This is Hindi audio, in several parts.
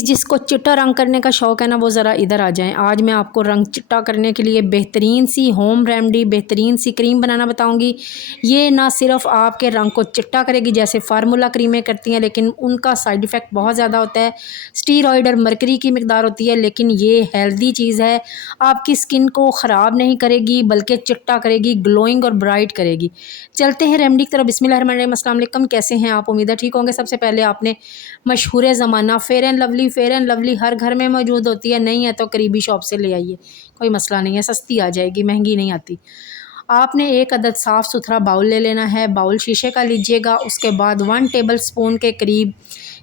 जिसको चिट्टा रंग करने का शौक़ है ना, वो ज़रा इधर आ जाएं। आज मैं आपको रंग चिट्टा करने के लिए बेहतरीन सी होम रेमेडी, बेहतरीन सी क्रीम बनाना बताऊंगी। ये ना सिर्फ आपके रंग को चिट्टा करेगी जैसे फार्मूला क्रीमें करती हैं, लेकिन उनका साइड इफ़ेक्ट बहुत ज़्यादा होता है। स्टीरॉयड और मरकरी की मिकदार होती है, लेकिन ये हेल्दी चीज़ है। आपकी स्किन को ख़राब नहीं करेगी बल्कि चिट्टा करेगी, ग्लोइंग और ब्राइट करेगी। चलते हैं रेमेडी की तरफ। बिस्मिल्लाहिर्रहमानिर्रहीम। अस्सलाम वालेकुम। कैसे हैं आप? उम्मीद है ठीक होंगे। सबसे पहले आपने मशहूर ज़माना फेयर एंड लवली हर घर में मौजूद होती है, नहीं है तो करीबी शॉप से ले आइए, कोई मसला नहीं है, सस्ती आ जाएगी, महंगी नहीं आती। आपने एक अदद साफ़ सुथरा बाउल ले लेना है। बाउल शीशे का लीजिएगा। उसके बाद 1 टेबल स्पून के करीब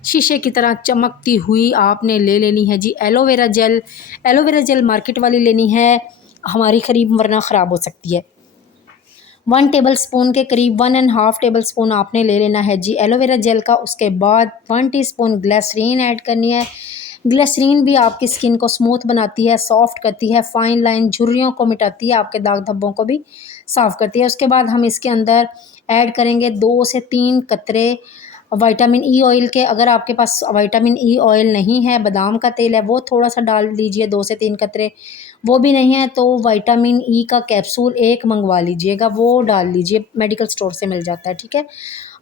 शीशे की तरह चमकती हुई आपने ले लेनी है जी aloe vera gel. Aloe vera gel market वाली लेनी है, हमारी खरीब वरना ख़राब हो सकती है। 1 टेबल स्पून के करीब 1.5 टेबल स्पून आपने ले लेना है जी एलोवेरा जेल का। उसके बाद 1 टीस्पून ग्लिसरीन ऐड करनी है। ग्लिसरीन भी आपकी स्किन को स्मूथ बनाती है, सॉफ्ट करती है, फाइन लाइन झुर्रियों को मिटाती है, आपके दाग धब्बों को भी साफ़ करती है। उसके बाद हम इसके अंदर ऐड करेंगे 2 से 3 कतरे विटामिन ई ऑयल के। अगर आपके पास विटामिन ई ऑयल नहीं है, बादाम का तेल है, वो थोड़ा सा डाल लीजिए, 2 से 3 कतरे। वो भी नहीं है तो विटामिन ई का कैप्सूल एक मंगवा लीजिएगा, वो डाल लीजिए, मेडिकल स्टोर से मिल जाता है, ठीक है।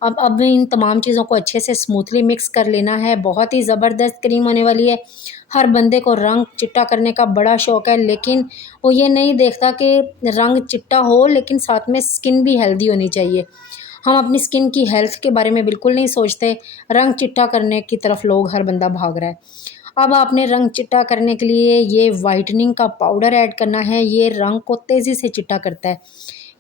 अब इन तमाम चीज़ों को अच्छे से स्मूथली मिक्स कर लेना है। बहुत ही ज़बरदस्त क्रीम होने वाली है। हर बंदे को रंग चिट्टा करने का बड़ा शौक़ है, लेकिन वो ये नहीं देखता कि रंग चिट्टा हो लेकिन साथ में स्किन भी हेल्दी होनी चाहिए। हम अपनी स्किन की हेल्थ के बारे में बिल्कुल नहीं सोचते, रंग चिट्टा करने की तरफ लोग हर बंदा भाग रहा है। अब आपने रंग चिट्टा करने के लिए ये वाइटनिंग का पाउडर ऐड करना है। ये रंग को तेज़ी से चिट्टा करता है।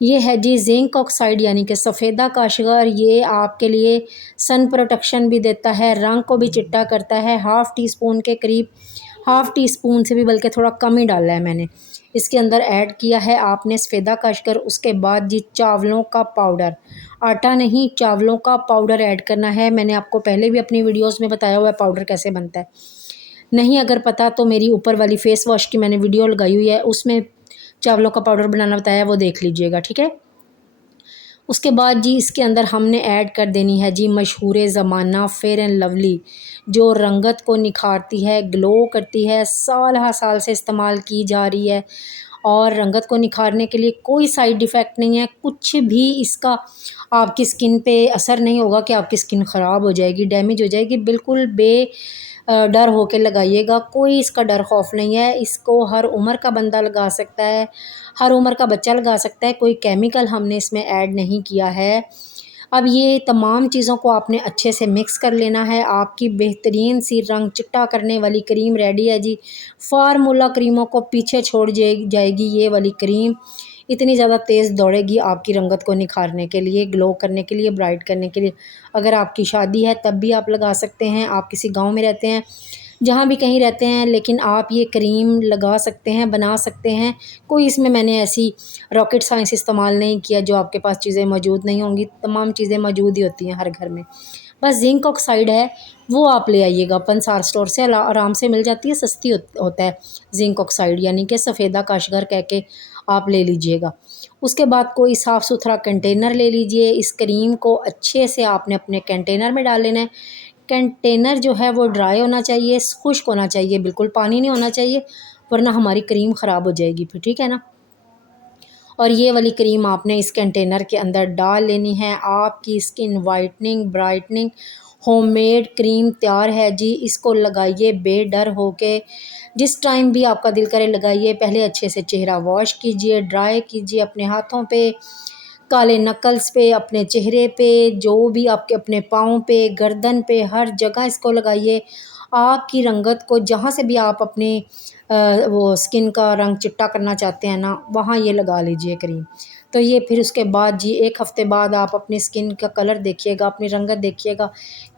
ये है जी जिंक ऑक्साइड यानी कि सफ़ेदा का असगर। ये आपके लिए सन प्रोटेक्शन भी देता है, रंग को भी चिट्टा करता है। हाफ़ टी स्पून के करीब, हाफ़ टी स्पून से भी बल्कि थोड़ा कम ही डाला है मैंने। इसके अंदर ऐड किया है आपने सफ़ेदा का असगर। उसके बाद जी चावलों का पाउडर, आटा नहीं चावलों का पाउडर ऐड करना है। मैंने आपको पहले भी अपनी वीडियोज़ में बताया हुआ है पाउडर कैसे बनता है। नहीं अगर पता तो मेरी ऊपर वाली फ़ेस वॉश की मैंने वीडियो लगाई हुई है, उसमें चावलों का पाउडर बनाना बताया है, वो देख लीजिएगा, ठीक है। उसके बाद जी इसके अंदर हमने ऐड कर देनी है जी मशहूर ज़माना फेयर एंड लवली, जो रंगत को निखारती है, ग्लो करती है, साल हा साल से इस्तेमाल की जा रही है और रंगत को निखारने के लिए कोई साइड इफ़ेक्ट नहीं है। कुछ भी इसका आपकी स्किन पे असर नहीं होगा कि आपकी स्किन ख़राब हो जाएगी, डैमेज हो जाएगी। बिल्कुल डर होके लगाइएगा, कोई इसका डर खौफ नहीं है। इसको हर उम्र का बंदा लगा सकता है, हर उम्र का बच्चा लगा सकता है। कोई केमिकल हमने इसमें ऐड नहीं किया है। अब ये तमाम चीज़ों को आपने अच्छे से मिक्स कर लेना है। आपकी बेहतरीन सी रंग चिट्टा करने वाली क्रीम रेडी है जी। फार्मूला क्रीमों को पीछे छोड़ जाएगी ये वाली क्रीम। इतनी ज़्यादा तेज़ दौड़ेगी आपकी रंगत को निखारने के लिए, ग्लो करने के लिए, ब्राइट करने के लिए। अगर आपकी शादी है तब भी आप लगा सकते हैं। आप किसी गाँव में रहते हैं, जहाँ भी कहीं रहते हैं, लेकिन आप ये क्रीम लगा सकते हैं, बना सकते हैं। कोई इसमें मैंने ऐसी रॉकेट साइंस इस्तेमाल नहीं किया जो आपके पास चीज़ें मौजूद नहीं होंगी। तमाम चीज़ें मौजूद ही होती हैं हर घर में। बस जिंक ऑक्साइड है, वो आप ले आइएगा, पंसार स्टोर से आराम से मिल जाती है, सस्ती होता है जिंक ऑक्साइड यानी कि सफ़ेदा का असगर कह के आप ले लीजिएगा। उसके बाद कोई साफ़ सुथरा कंटेनर ले लीजिए। इस क्रीम को अच्छे से आपने अपने कंटेनर में डाल लेना है। कंटेनर जो है वो ड्राई होना चाहिए, खुश्क होना चाहिए, बिल्कुल पानी नहीं होना चाहिए, वरना हमारी क्रीम ख़राब हो जाएगी फिर, ठीक है ना। और ये वाली क्रीम आपने इस कंटेनर के अंदर डाल लेनी है। आपकी skin whitening, brightening homemade cream तैयार है जी। इसको लगाइए बेडर होके, जिस टाइम भी आपका दिल करे लगाइए। पहले अच्छे से चेहरा वॉश कीजिए, ड्राई कीजिए, अपने हाथों पे, काले नकल्स पे, अपने चेहरे पे, जो भी आपके अपने पाँव पे, गर्दन पे, हर जगह इसको लगाइए। आपकी रंगत को जहाँ से भी आप अपने वो स्किन का रंग चिट्टा करना चाहते हैं ना, वहाँ ये लगा लीजिए क्रीम। तो ये फिर उसके बाद जी 1 हफ़्ते बाद आप अपनी स्किन का कलर देखिएगा, अपनी रंगत देखिएगा,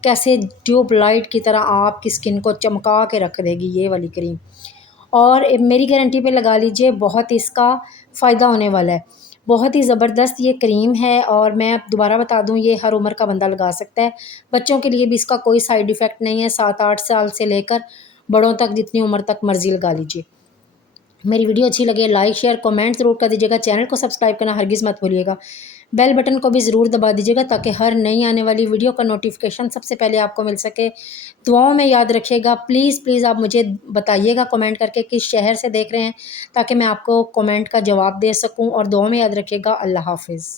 कैसे ट्यूबलाइट की तरह आपकी स्किन को चमका के रख देगी ये वाली क्रीम। और मेरी गारंटी पे लगा लीजिए, बहुत इसका फ़ायदा होने वाला है। बहुत ही ज़बरदस्त ये क्रीम है और मैं दोबारा बता दूँ, ये हर उम्र का बंदा लगा सकता है। बच्चों के लिए भी इसका कोई साइड इफ़ेक्ट नहीं है। 7-8 साल से लेकर बड़ों तक जितनी उम्र तक मर्ज़ी लगा लीजिए। मेरी वीडियो अच्छी लगे लाइक शेयर कमेंट ज़रूर कर दीजिएगा। चैनल को सब्सक्राइब करना हरगिज़ मत भूलिएगा। बेल बटन को भी ज़रूर दबा दीजिएगा ताकि हर नई आने वाली वीडियो का नोटिफिकेशन सबसे पहले आपको मिल सके। दुआओं में याद रखिएगा। प्लीज़ प्लीज़ आप मुझे बताइएगा कमेंट करके किस शहर से देख रहे हैं, ताकि मैं आपको कमेंट का जवाब दे सकूं। और दुआओं में याद रखिएगा। अल्लाह हाफ़िज़।